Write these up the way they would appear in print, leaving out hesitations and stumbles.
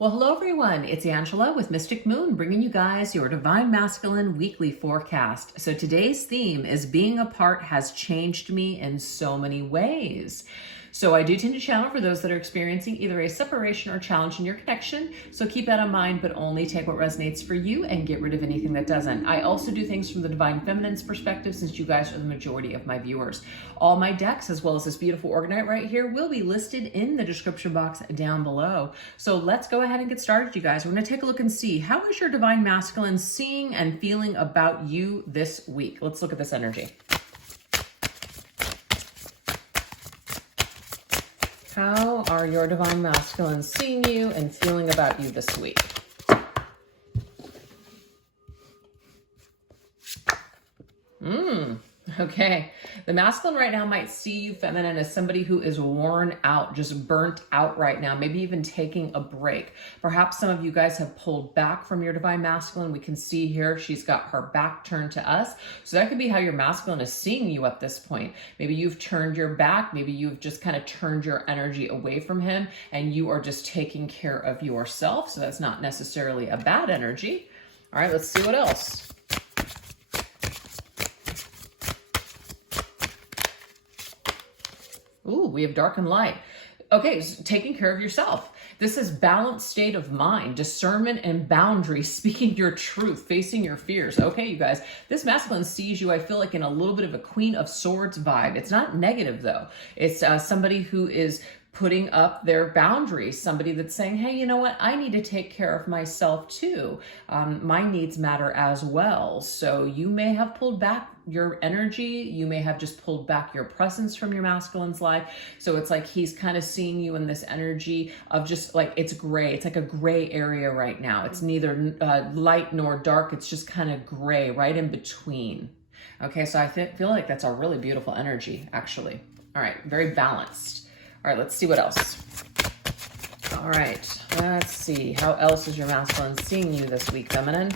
Well, hello everyone. It's Angela with Mystic Moon, bringing you guys your Divine Masculine weekly forecast. So today's theme is being apart has changed me in so many ways. So I do tend to channel for those that are experiencing either a separation or challenge in your connection. So keep that in mind, but only take what resonates for you and get rid of anything that doesn't. I also do things from the Divine Feminine's perspective, since you guys are the majority of my viewers. All my decks, as well as this beautiful Organite right here, will be listed in the description box down below. So let's go ahead and get started, you guys. We're going to take a look and see, how is your Divine Masculine seeing and feeling about you this week? Let's look at this energy. How are your Divine Masculine seeing you and feeling about you this week? Okay. The masculine right now might see you, feminine, as somebody who is worn out, just burnt out right now, maybe even taking a break. Perhaps some of you guys have pulled back from your Divine Masculine. We can see here she's got her back turned to us. So that could be how your masculine is seeing you at this point. Maybe you've turned your back. Maybe you've just kind of turned your energy away from him and you are just taking care of yourself. So that's not necessarily a bad energy. All right, let's see what else. Ooh, we have dark and light. Okay, so taking care of yourself. This is balanced state of mind, discernment and boundaries, speaking your truth, facing your fears. Okay, you guys, this masculine sees you, I feel like, in a little bit of a Queen of Swords vibe. It's not negative, though. It's somebody who is putting up their boundaries, somebody that's saying, hey, you know what? I need to take care of myself too. My needs matter as well. So you may have pulled back your energy. You may have just pulled back your presence from your masculine's life. So it's like he's kind of seeing you in this energy of just like, it's gray. It's like a gray area right now. It's neither light nor dark. It's just kind of gray, right in between. Okay, so I feel like that's a really beautiful energy, actually. All right, very balanced. All right, let's see what else. All right, let's see. How else is your masculine seeing you this week, feminine?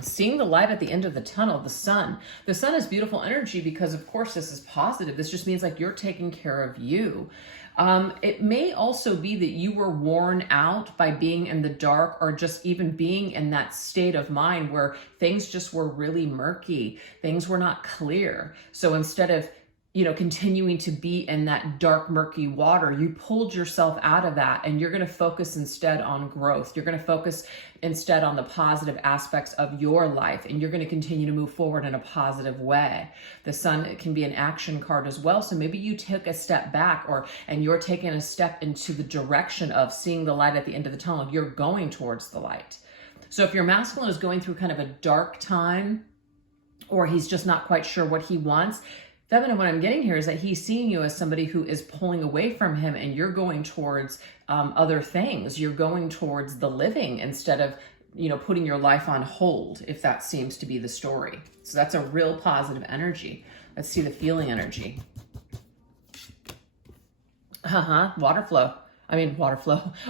Seeing the light at the end of the tunnel, the sun. The sun is beautiful energy because, of course, this is positive. This just means like you're taking care of you. It may also be that you were worn out by being in the dark, or just even being in that state of mind where things just were really murky. Things were not clear. So instead of continuing to be in that dark, murky water, you pulled yourself out of that, and you're going to focus instead on growth. You're going to focus instead on the positive aspects of your life, and you're going to continue to move forward in a positive way. The sun can be an action card as well. So maybe you took a step back, and you're taking a step into the direction of seeing the light at the end of the tunnel. You're going towards the light. So if your masculine is going through kind of a dark time, or he's just not quite sure what he wants, feminine, what I'm getting here is that he's seeing you as somebody who is pulling away from him, and you're going towards other things. You're going towards the living instead of, putting your life on hold, if that seems to be the story. So that's a real positive energy. Let's see the feeling energy.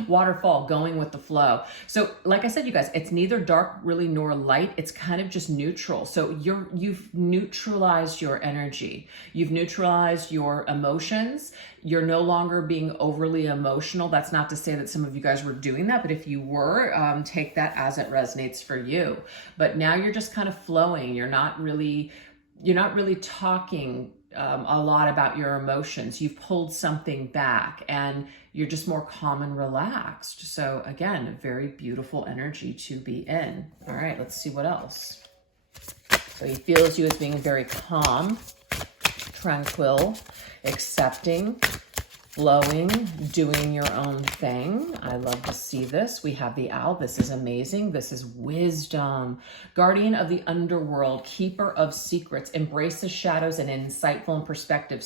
Waterfall, going with the flow. So like I said, you guys, it's neither dark really nor light. It's kind of just neutral. So you've neutralized your energy. You've neutralized your emotions. You're no longer being overly emotional. That's not to say that some of you guys were doing that, but if you were, take that as it resonates for you. But now you're just kind of flowing. You're not really talking a lot about your emotions. You've pulled something back and you're just more calm and relaxed. So again, a very beautiful energy to be in. All right, let's see what else. So he feels you as being very calm, tranquil, accepting, flowing, doing your own thing. I love to see this. We have the owl. This is amazing. This is wisdom. Guardian of the underworld, keeper of secrets, embraces shadows and insightful and perspective.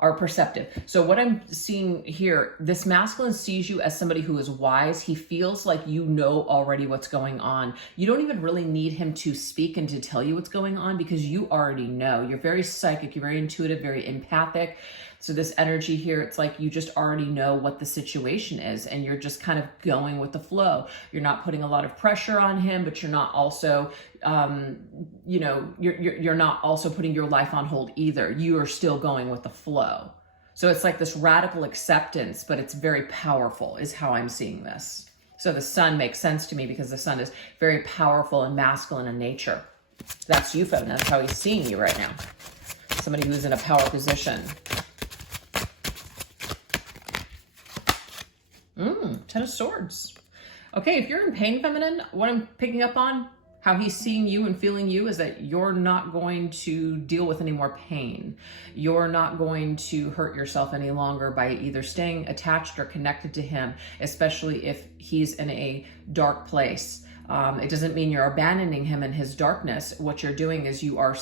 Are perceptive. So what I'm seeing here, this masculine sees you as somebody who is wise. He feels like you know already what's going on. You don't even really need him to speak and to tell you what's going on, because you already know. You're very psychic, you're very intuitive, very empathic. So this energy here, it's like you just already know what the situation is, and you're just kind of going with the flow. You're not putting a lot of pressure on him, but you're not also, you're not also putting your life on hold either. You are still going with the flow. So it's like this radical acceptance, but it's very powerful is how I'm seeing this. So the sun makes sense to me because the sun is very powerful and masculine in nature. That's you, feminine. That's how he's seeing you right now. Somebody who's in a power position. Ten of Swords. Okay, if you're in pain, feminine, what I'm picking up on, how he's seeing you and feeling you, is that you're not going to deal with any more pain. You're not going to hurt yourself any longer by either staying attached or connected to him, especially if he's in a dark place. It doesn't mean you're abandoning him in his darkness. What you're doing is you are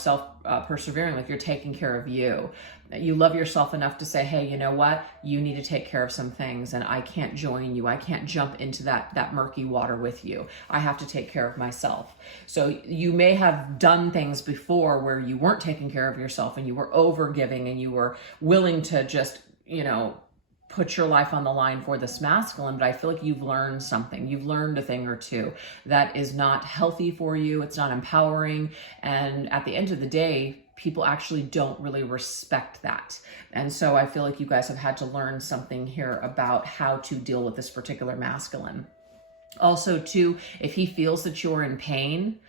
persevering, like you're taking care of you. You love yourself enough to say, hey, you know what? You need to take care of some things, and I can't join you. I can't jump into that murky water with you. I have to take care of myself. So you may have done things before where you weren't taking care of yourself and you were over giving and you were willing to just, put your life on the line for this masculine, but I feel like you've learned something. You've learned a thing or two that is not healthy for you. It's not empowering. And at the end of the day, people actually don't really respect that. And so I feel like you guys have had to learn something here about how to deal with this particular masculine. Also, too, if he feels that you're in pain,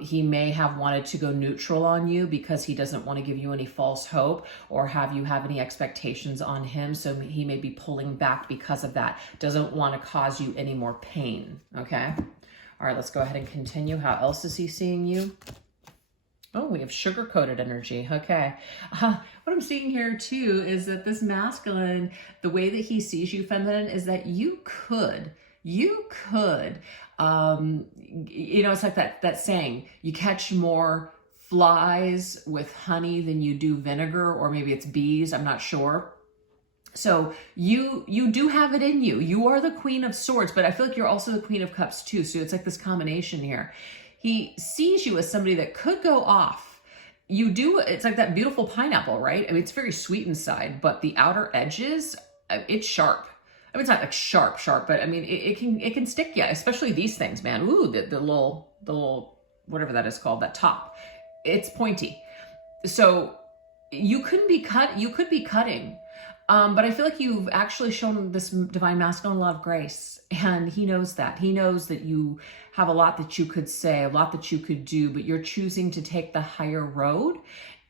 he may have wanted to go neutral on you because he doesn't want to give you any false hope or have you have any expectations on him. So he may be pulling back because of that. Doesn't want to cause you any more pain. Okay. All right, let's go ahead and continue. How else is he seeing you? Oh, we have sugar-coated energy. Okay. What I'm seeing here too is that this masculine, the way that he sees you, feminine, is that you could, it's like that saying, you catch more flies with honey than you do vinegar, or maybe it's bees, I'm not sure. So you do have it in you. You are the Queen of Swords, but I feel like you're also the Queen of Cups too. So it's like this combination here. He sees you as somebody that could go off. You do, it's like that beautiful pineapple, right? I mean, it's very sweet inside, but the outer edges, it's sharp. I mean, it's not like sharp, but I mean, it can stick you, especially these things, man. Ooh, the little, whatever that is called, that top, it's pointy. So you could be cutting. But I feel like you've actually shown this divine masculine a lot of grace, and he knows that. He knows that you have a lot that you could say, a lot that you could do, but you're choosing to take the higher road.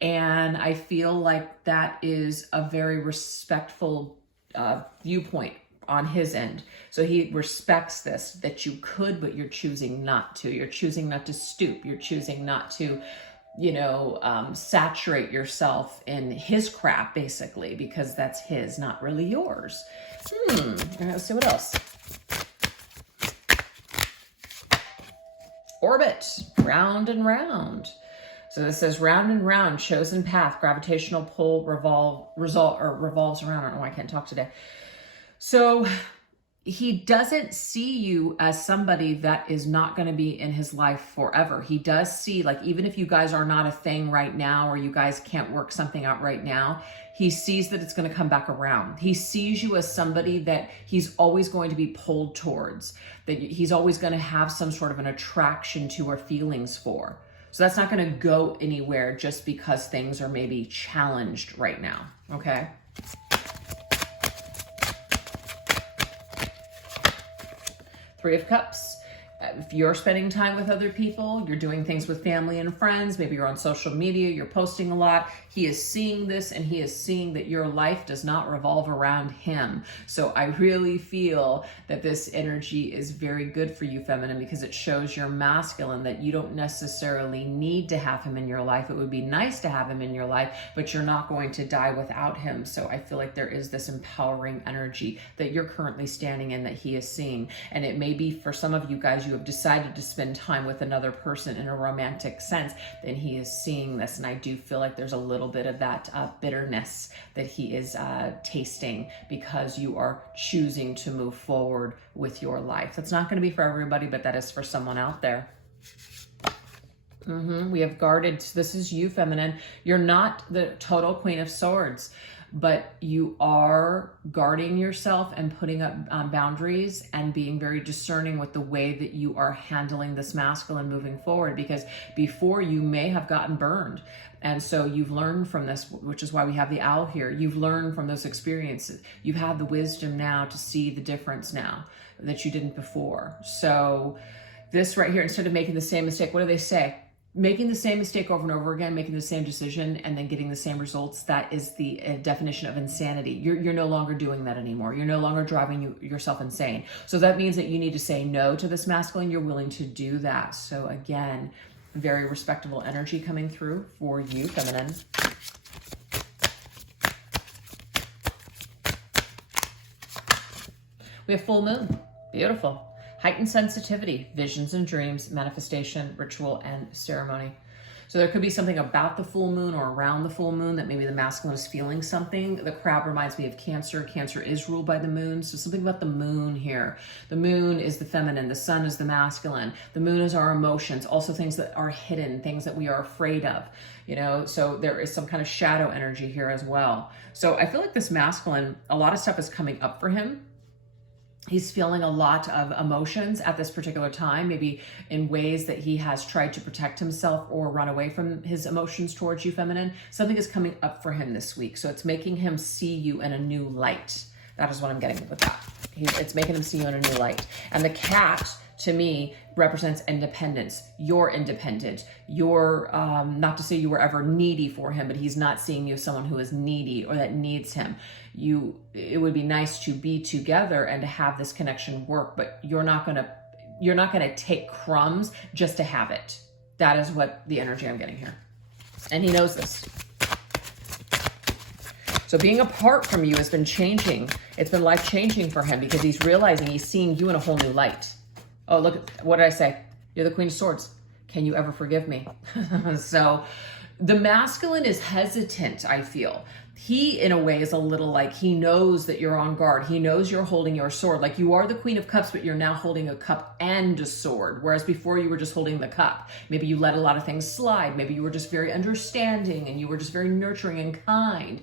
And I feel like that is a very respectful viewpoint on his end. So he respects this, that you could, but you're choosing not to. You're choosing not to stoop. You're choosing not to saturate yourself in his crap, basically, because that's his, not really yours. All right, let's see what else. Orbit, round and round. So this says round and round, chosen path, gravitational pull revolves around. I don't know why I can't talk today. So he doesn't see you as somebody that is not going to be in his life forever. He does see, like, even if you guys are not a thing right now, or you guys can't work something out right now, he sees that it's going to come back around. He sees you as somebody that he's always going to be pulled towards, that he's always going to have some sort of an attraction to or feelings for. So that's not going to go anywhere just because things are maybe challenged right now. Okay. Three of Cups. If you're spending time with other people, you're doing things with family and friends, maybe you're on social media, you're posting a lot, he is seeing this, and he is seeing that your life does not revolve around him. So I really feel that this energy is very good for you, feminine, because it shows your masculine that you don't necessarily need to have him in your life. It would be nice to have him in your life, but you're not going to die without him. So I feel like there is this empowering energy that you're currently standing in that he is seeing. And it may be for some of you guys, you have decided to spend time with another person in a romantic sense, then he is seeing this. And I do feel like there's a little bit of that bitterness that he is tasting because you are choosing to move forward with your life. That's not going to be for everybody, but that is for someone out there. We have guarded. This is you, feminine. You're not the total Queen of Swords, but you are guarding yourself and putting up boundaries and being very discerning with the way that you are handling this masculine moving forward, because before you may have gotten burned. And so you've learned from this, which is why we have the owl here. You've learned from those experiences. You've had the wisdom now to see the difference now that you didn't before. So this right here, instead of making the same mistake, what do they say? Making the same mistake over and over again, making the same decision, and then getting the same results, that is the definition of insanity. You're no longer doing that anymore. You're no longer driving yourself insane. So that means that you need to say no to this masculine. You're willing to do that. So again, very respectable energy coming through for you, feminine. We have full moon. Beautiful. Heightened sensitivity, visions and dreams, manifestation, ritual, and ceremony. So there could be something about the full moon or around the full moon that maybe the masculine is feeling something. The crab reminds me of Cancer. Cancer is ruled by the moon. So something about the moon here. The moon is the feminine. The sun is the masculine. The moon is our emotions. Also things that are hidden, things that we are afraid of. You know, so there is some kind of shadow energy here as well. So I feel like this masculine, a lot of stuff is coming up for him. He's feeling a lot of emotions at this particular time, maybe in ways that he has tried to protect himself or run away from his emotions towards you, feminine. Something is coming up for him this week. So it's making him see you in a new light. That is what I'm getting with that. It's making him see you in a new light. And the cat, to me, represents independence. You're independent. You're, not to say you were ever needy for him, but he's not seeing you as someone who is needy or that needs him. It would be nice to be together and to have this connection work, but you're not gonna take crumbs just to have it. That is what the energy I'm getting here. And he knows this. So being apart from you has been changing. It's been life-changing for him because he's realizing he's seeing you in a whole new light. Oh, look, what did I say? You're the Queen of Swords. Can you ever forgive me? So the masculine is hesitant, I feel. He, in a way, is a little like, he knows that you're on guard. He knows you're holding your sword. Like you are the Queen of Cups, but you're now holding a cup and a sword. Whereas before you were just holding the cup. Maybe you let a lot of things slide. Maybe you were just very understanding and you were just very nurturing and kind.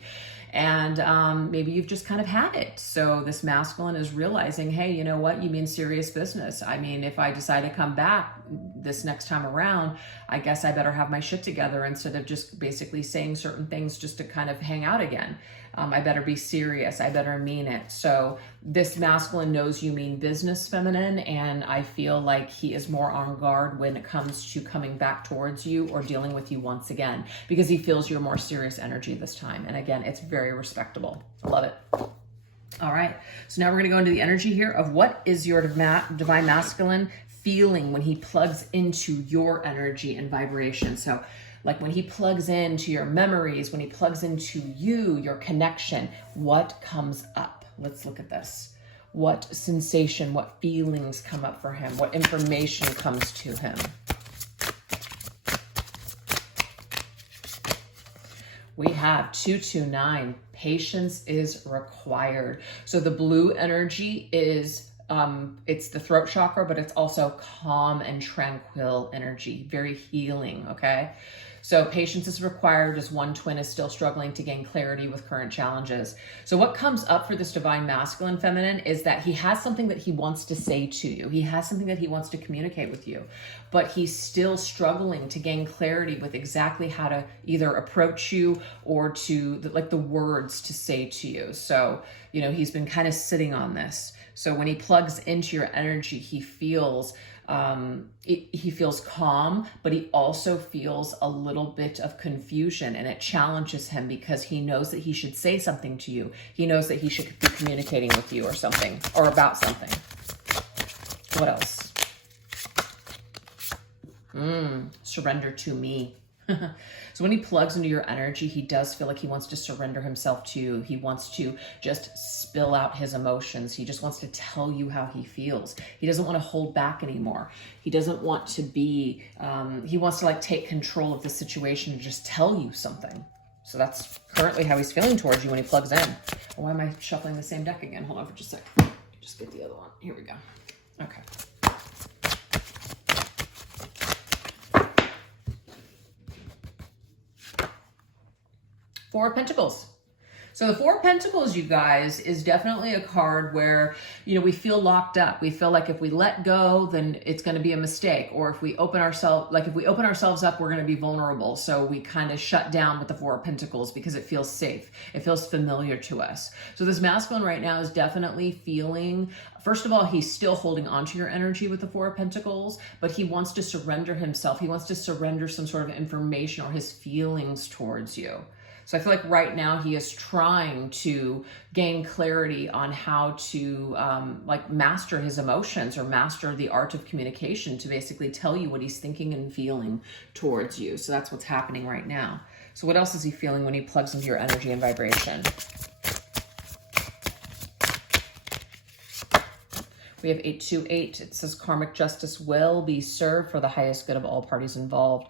And maybe you've just kind of had it. So this masculine is realizing, hey, you know what? You mean serious business. I mean, if I decide to come back this next time around, I guess I better have my shit together instead of just basically saying certain things just to kind of hang out again. I better be serious. I better mean it. So this masculine knows you mean business, feminine, and I feel like he is more on guard when it comes to coming back towards you or dealing with you once again, because he feels your more serious energy this time. And again, it's very respectable. Love it. All right. So now we're going to go into the energy here of what is your divine masculine feeling when he plugs into your energy and vibration. So like when he plugs into your memories, when he plugs into you, your connection, what comes up? Let's look at this. What sensation, what feelings come up for him? What information comes to him? We have 229. Patience is required. So the blue energy is it's the throat chakra, but it's also calm and tranquil energy, very healing, okay? So patience is required as one twin is still struggling to gain clarity with current challenges. So what comes up for this divine masculine feminine is that he has something that he wants to say to you. He has something that he wants to communicate with you, but he's still struggling to gain clarity with exactly how to either approach you or to like the words to say to you. So, you know, he's been kind of sitting on this. So when he plugs into your energy, he feels calm, but he also feels a little bit of confusion, and it challenges him because he knows that he should say something to you. He knows that he should be communicating with you or something, or about something. What else? Surrender to me. So when he plugs into your energy, he does feel like he wants to surrender himself to you. He wants to just spill out his emotions. He just wants to tell you how he feels. He doesn't want to hold back anymore. He doesn't want to be, he wants to like take control of the situation and just tell you something. So that's currently how he's feeling towards you when he plugs in. Why am I shuffling the same deck again? Hold on for just a sec. Just get the other one. Here we go. Okay. Four of Pentacles. So the Four of Pentacles, you guys, is definitely a card where, you know, we feel locked up. We feel like if we let go, then it's going to be a mistake. Or if we open ourselves, like if we open ourselves up, we're going to be vulnerable. So we kind of shut down with the Four of Pentacles because it feels safe. It feels familiar to us. So this masculine right now is definitely feeling, first of all, he's still holding on to your energy with the Four of Pentacles, but he wants to surrender himself. He wants to surrender some sort of information or his feelings towards you. So I feel like right now he is trying to gain clarity on how to like master his emotions or master the art of communication to basically tell you what he's thinking and feeling towards you. So that's what's happening right now. So what else is he feeling when he plugs into your energy and vibration? We have 828. It says karmic justice will be served for the highest good of all parties involved.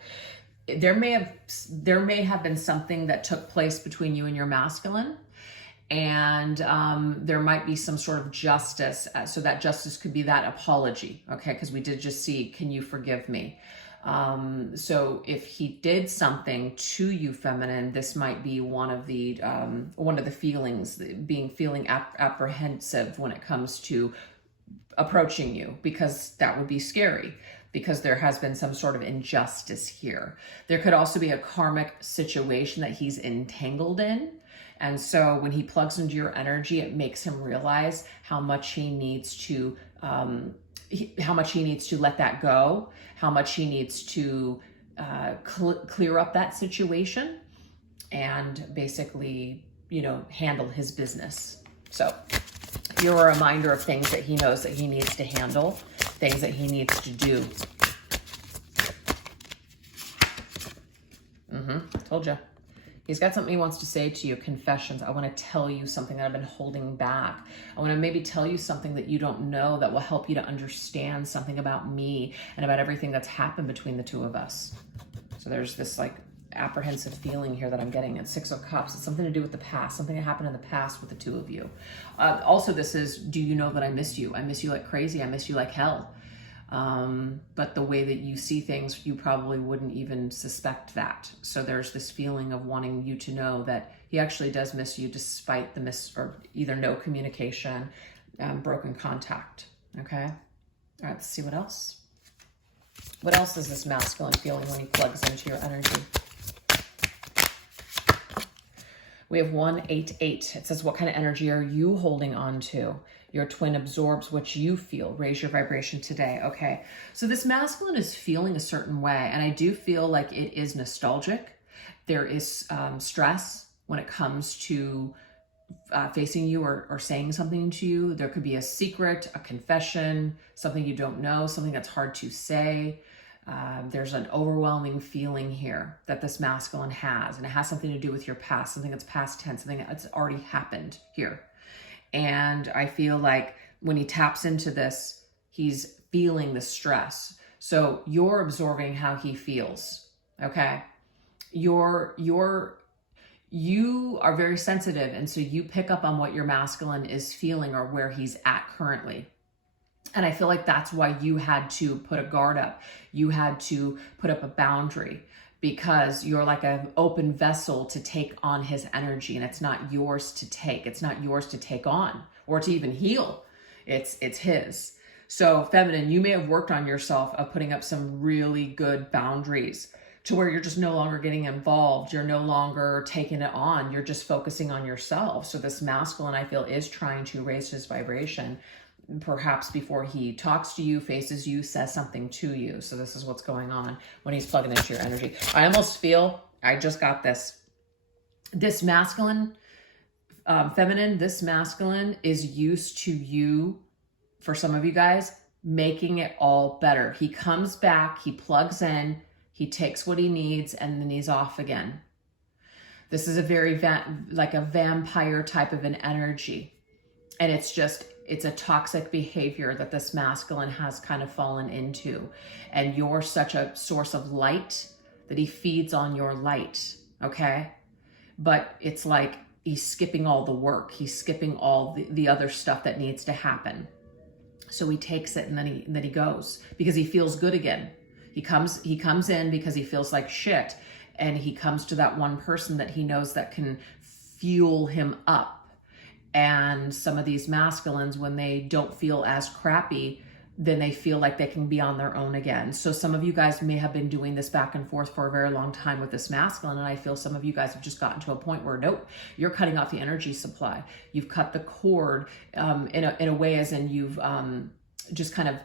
There may have been something that took place between you and your masculine, and there might be some sort of justice. So that justice could be that apology, okay? Because we did just see, can you forgive me? So if he did something to you, feminine, this might be one of the feelings, feeling apprehensive when it comes to approaching you, because that would be scary, because there has been some sort of injustice here. There could also be a karmic situation that he's entangled in. And so when he plugs into your energy, it makes him realize how much he needs to let that go, how much he needs to clear up that situation and basically, you know, handle his business. So you're a reminder of things that he knows that he needs to handle, things that he needs to do. Told you. He's got something he wants to say to you, confessions. I want to tell you something that I've been holding back. I want to maybe tell you something that you don't know that will help you to understand something about me and about everything that's happened between the two of us. So there's this like apprehensive feeling here that I'm getting at 6 of Cups. It's something to do with the past, something that happened in the past with the two of you. Also, this is, do you know that I miss you? I miss you like crazy. I miss you like hell. But the way that you see things, you probably wouldn't even suspect that. So there's this feeling of wanting you to know that he actually does miss you despite the or either no communication, broken contact. Okay. All right, let's see what else. What else is this masculine feeling when he plugs into your energy? We have 188. It says, what kind of energy are you holding on to? Your twin absorbs what you feel. Raise your vibration today. Okay. So this masculine is feeling a certain way. And I do feel like it is nostalgic. There is stress when it comes to facing you or saying something to you. There could be a secret, a confession, something you don't know, something that's hard to say. There's an overwhelming feeling here that this masculine has, and it has something to do with your past, something that's past tense, something that's already happened here. And I feel like when he taps into this, he's feeling the stress. So you're absorbing how he feels, okay? You are very sensitive, and so you pick up on what your masculine is feeling or where he's at currently. And I feel like that's why you had to put a guard up. You had to put up a boundary, because you're like an open vessel to take on his energy, and it's not yours to take. It's not yours to take on or to even heal. It's his. So feminine, you may have worked on yourself of putting up some really good boundaries to where you're just no longer getting involved. You're no longer taking it on. You're just focusing on yourself. So this masculine, I feel, is trying to raise his vibration, perhaps before he talks to you, faces you, says something to you. So this is what's going on when he's plugging into your energy. I almost feel, I just got this masculine, feminine, this masculine is used to you, for some of you guys, making it all better. He comes back, he plugs in, he takes what he needs, and then he's off again. This is a very like a vampire type of an energy. And it's a toxic behavior that this masculine has kind of fallen into. And you're such a source of light that he feeds on your light, okay? But it's like he's skipping all the work. He's skipping all the other stuff that needs to happen. So he takes it and then he goes because he feels good again. He comes in because he feels like shit. And he comes to that one person that he knows that can fuel him up. And some of these masculines, when they don't feel as crappy, then they feel like they can be on their own again. So some of you guys may have been doing this back and forth for a very long time with this masculine, and I feel some of you guys have just gotten to a point where, nope, you're cutting off the energy supply. You've cut the cord in a way as in you've just kind of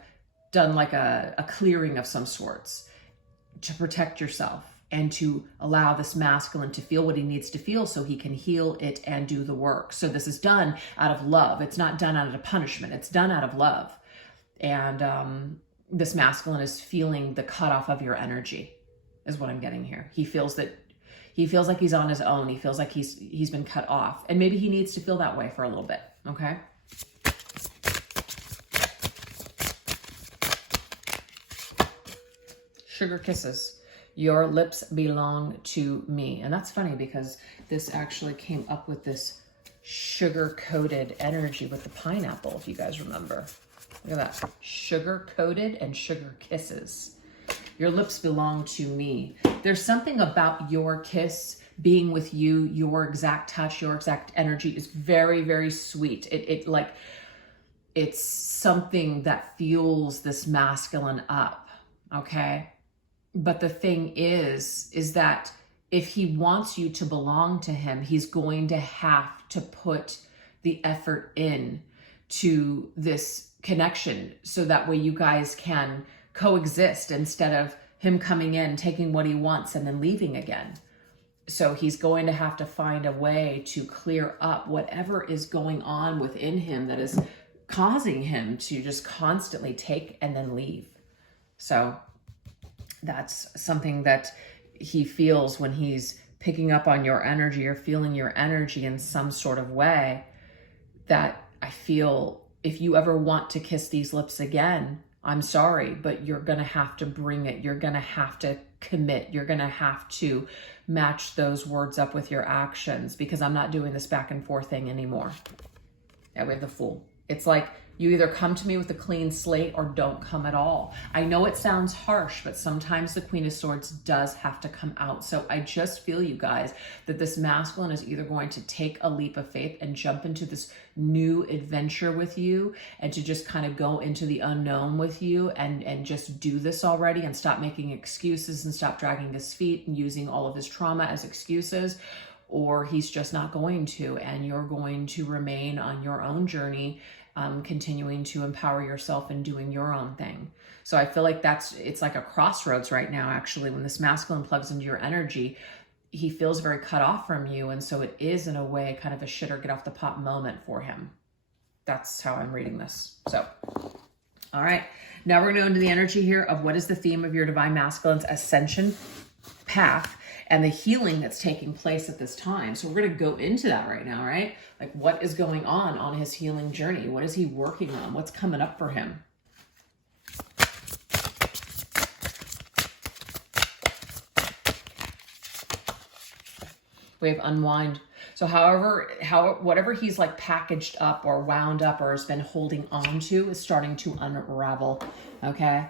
done like a clearing of some sorts to protect yourself and to allow this masculine to feel what he needs to feel so he can heal it and do the work. So this is done out of love. It's not done out of punishment. It's done out of love. And this masculine is feeling the cutoff of your energy is what I'm getting here. He feels like he's on his own. He feels like he's been cut off, and maybe he needs to feel that way for a little bit. Okay. Sugar kisses. Your lips belong to me. And that's funny because this actually came up with this sugar-coated energy with the pineapple, if you guys remember. Look at that. Sugar-coated and sugar kisses. Your lips belong to me. There's something about your kiss being with you, your exact touch, your exact energy is very, very sweet. It's something that fuels this masculine up, okay? But the thing is that if he wants you to belong to him, he's going to have to put the effort in to this connection so that way you guys can coexist instead of him coming in, taking what he wants and then leaving again. So he's going to have to find a way to clear up whatever is going on within him that is causing him to just constantly take and then leave. So that's something that he feels when he's picking up on your energy or feeling your energy in some sort of way, that I feel if you ever want to kiss these lips again, I'm sorry, but you're going to have to bring it. You're going to have to commit. You're going to have to match those words up with your actions, because I'm not doing this back and forth thing anymore. Yeah, we have the Fool. It's like you either come to me with a clean slate or don't come at all. I know it sounds harsh, but sometimes the Queen of Swords does have to come out. So I just feel, you guys, that this masculine is either going to take a leap of faith and jump into this new adventure with you and to just kind of go into the unknown with you and just do this already and stop making excuses and stop dragging his feet and using all of his trauma as excuses, or he's just not going to, and you're going to remain on your own journey, continuing to empower yourself and doing your own thing. So I feel like it's like a crossroads right now, actually, when this masculine plugs into your energy. He feels very cut off from you, and so it is, in a way, kind of a shit or get off the pot moment for him. That's how I'm reading this. So, all right. Now we're going to go into the energy here of what is the theme of your divine masculine's ascension path and the healing that's taking place at this time. So we're going to go into that right now, right? Like, what is going on his healing journey? What is he working on? What's coming up for him? We have unwind. So whatever he's like packaged up or wound up or has been holding on to is starting to unravel, okay?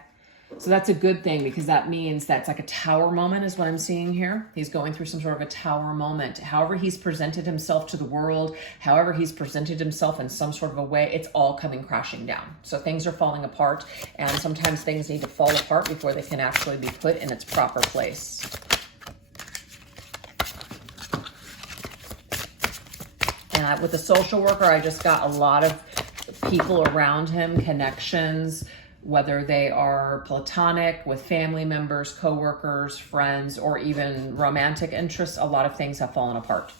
So that's a good thing, because that means that's like a tower moment is what I'm seeing here. He's going through some sort of a tower moment. However he's presented himself to the world, however he's presented himself in some sort of a way, it's all coming crashing down. So things are falling apart, and sometimes things need to fall apart before they can actually be put in its proper place. And with the social worker, I just got a lot of people around him, connections, whether they are platonic, with family members, co-workers, friends, or even romantic interests. A lot of things have fallen apart.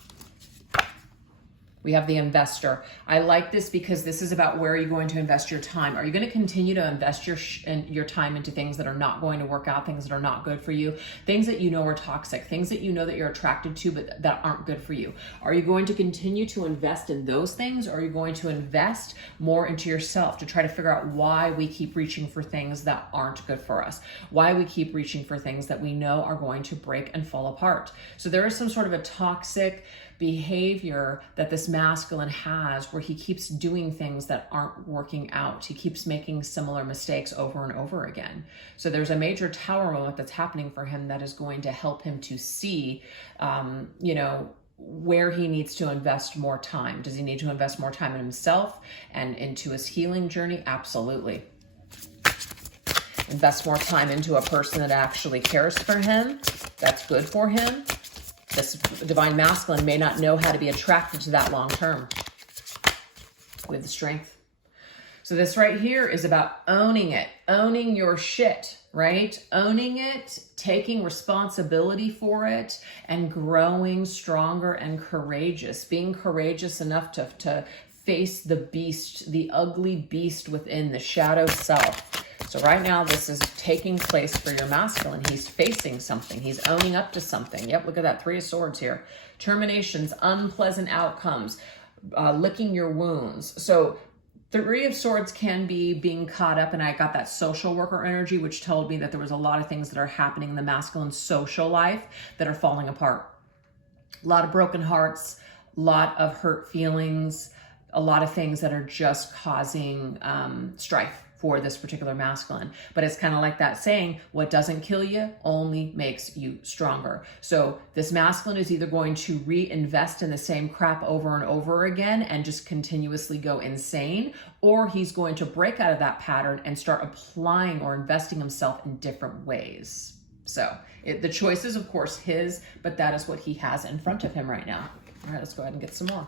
We have the investor. I like this because this is about where you're going to invest your time. Are you going to continue to invest your time into things that are not going to work out, things that are not good for you, things that you know are toxic, things that you know that you're attracted to but that aren't good for you? Are you going to continue to invest in those things, or are you going to invest more into yourself to try to figure out why we keep reaching for things that aren't good for us, why we keep reaching for things that we know are going to break and fall apart? So there is some sort of a toxic behavior that this masculine has where he keeps doing things that aren't working out. He keeps making similar mistakes over and over again. So there's a major tower moment that's happening for him that is going to help him to see, where he needs to invest more time. Does he need to invest more time in himself and into his healing journey? Absolutely. Invest more time into a person that actually cares for him, that's good for him. This divine masculine may not know how to be attracted to that long term. We have the strength. So this right here is about owning it, owning your shit, right? Owning it, taking responsibility for it, and growing stronger and courageous. Being courageous enough to face the beast, the ugly beast within, the shadow self. So right now, this is taking place for your masculine. He's facing something. He's owning up to something. Yep, look at that. 3 of Swords here. Terminations, unpleasant outcomes, licking your wounds. So 3 of Swords can be being caught up, and I got that social worker energy, which told me that there was a lot of things that are happening in the masculine social life that are falling apart. A lot of broken hearts, a lot of hurt feelings, a lot of things that are just causing strife for this particular masculine. But it's kind of like that saying, what doesn't kill you only makes you stronger. So this masculine is either going to reinvest in the same crap over and over again and just continuously go insane, or he's going to break out of that pattern and start applying or investing himself in different ways. So the choice is, of course, his, but that is what he has in front of him right now. All right, let's go ahead and get some more.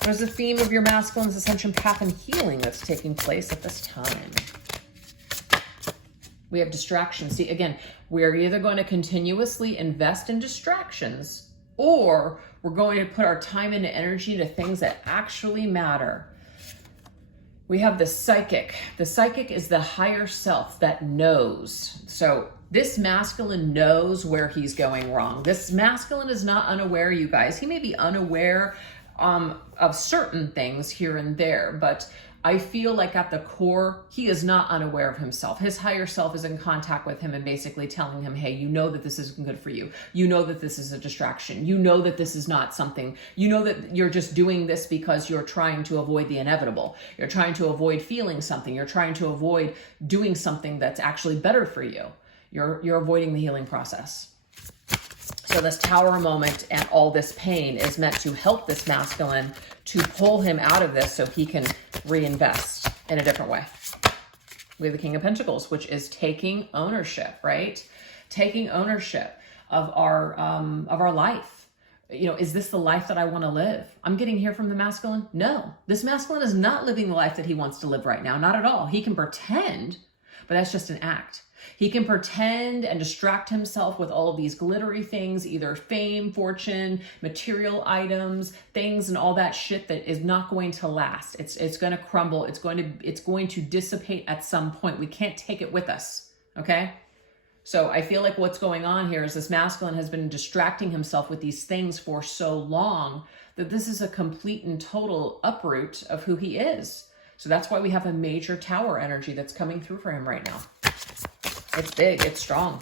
There's a theme of your masculine's ascension path and healing that's taking place at this time. We have distractions. See, again, we're either going to continuously invest in distractions, or we're going to put our time and energy to things that actually matter. We have the psychic. The psychic is the higher self that knows. So this masculine knows where he's going wrong. This masculine is not unaware, you guys. He may be unaware of certain things here and there, but I feel like at the core, he is not unaware of himself. His higher self is in contact with him and basically telling him, hey, you know that this isn't good for you. You know that this is a distraction. You know that this is not something, you know that you're just doing this because you're trying to avoid the inevitable. You're trying to avoid feeling something. You're trying to avoid doing something that's actually better for you. You're avoiding the healing process. So this tower moment and all this pain is meant to help this masculine to pull him out of this so he can reinvest in a different way. We have the King of Pentacles, which is taking ownership, right? Taking ownership of our life. You know, is this the life that I want to live? I'm getting here from the masculine. No, this masculine is not living the life that he wants to live right now. Not at all. He can pretend, but that's just an act. He can pretend and distract himself with all of these glittery things, either fame, fortune, material items, things and all that shit that is not going to last. It's going to crumble. It's going to dissipate at some point. We can't take it with us, okay? So I feel like what's going on here is this masculine has been distracting himself with these things for so long that this is a complete and total uproot of who he is. So that's why we have a major tower energy that's coming through for him right now. It's big, it's strong.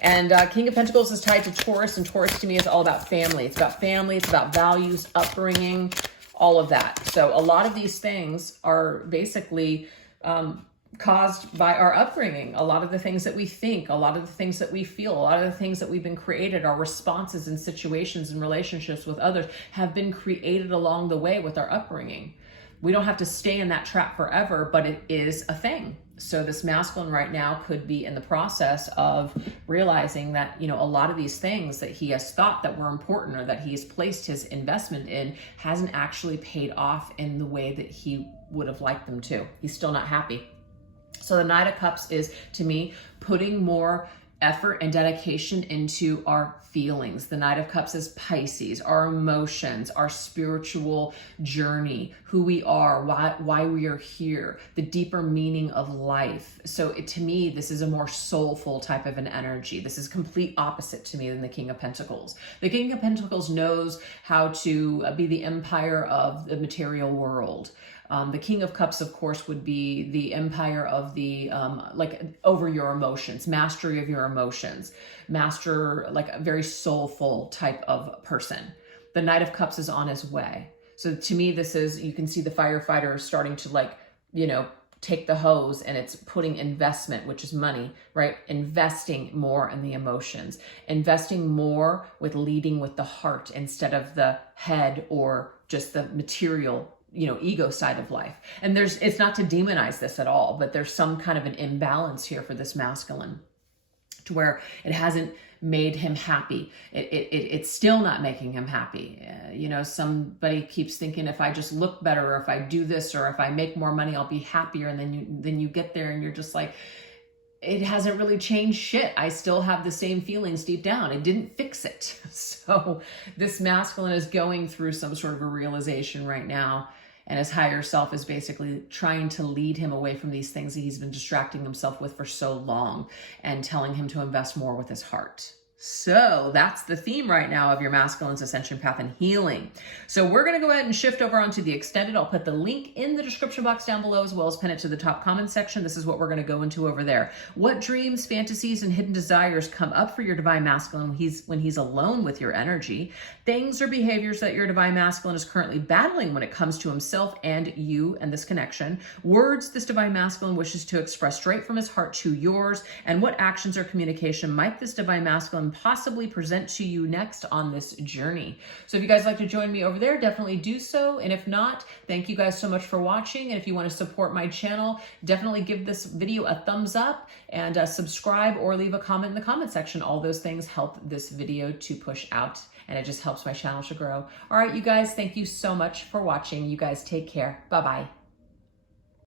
And King of Pentacles is tied to Taurus, and Taurus to me is all about family. It's about family, it's about values, upbringing, all of that. So a lot of these things are basically caused by our upbringing. A lot of the things that we think, a lot of the things that we feel, a lot of the things that we've been created, our responses in situations and relationships with others have been created along the way with our upbringing. We don't have to stay in that trap forever, but it is a thing. So this masculine right now could be in the process of realizing that, you know, a lot of these things that he has thought that were important or that he has placed his investment in hasn't actually paid off in the way that he would have liked them to. He's still not happy. So the Knight of Cups is, to me, putting more effort and dedication into our feelings. The Knight of Cups is Pisces, our emotions, our spiritual journey, who we are, why we are here, the deeper meaning of life. So to me, this is a more soulful type of an energy. This is complete opposite to me than the King of Pentacles. The King of Pentacles knows how to be the empire of the material world. The King of Cups, of course, would be the empire of the, like over your emotions, mastery of your emotions, master, like a very soulful type of person. The Knight of Cups is on his way. So to me, this is, you can see the firefighter starting to, like, you know, take the hose and it's putting investment, which is money, right? Investing more in the emotions, investing more with leading with the heart instead of the head or just the material, ego side of life. And it's not to demonize this at all, but there's some kind of an imbalance here for this masculine, to where it hasn't made him happy. It's still not making him happy. Somebody keeps thinking, if I just look better, or if I do this, or if I make more money, I'll be happier. And then you get there and you're just like, it hasn't really changed shit. I still have the same feelings deep down. It didn't fix it. So this masculine is going through some sort of a realization right now. And his higher self is basically trying to lead him away from these things that he's been distracting himself with for so long, and telling him to invest more with his heart. So that's the theme right now of your masculine's ascension path and healing. So we're going to go ahead and shift over onto the extended. I'll put the link in the description box down below, as well as pin it to the top comment section. This is what we're going to go into over there. What dreams, fantasies, and hidden desires come up for your divine masculine when he's alone with your energy? Things or behaviors that your divine masculine is currently battling when it comes to himself and you and this connection. Words this divine masculine wishes to express straight from his heart to yours. And what actions or communication might this divine masculine possibly present to you next on this journey? So if you guys like to join me over there, definitely do so. And if not, thank you guys so much for watching. And if you want to support my channel, definitely give this video a thumbs up and subscribe or leave a comment in the comment section. All those things help this video to push out, and it just helps my channel to grow. All right, you guys, thank you so much for watching. You guys take care. Bye-bye.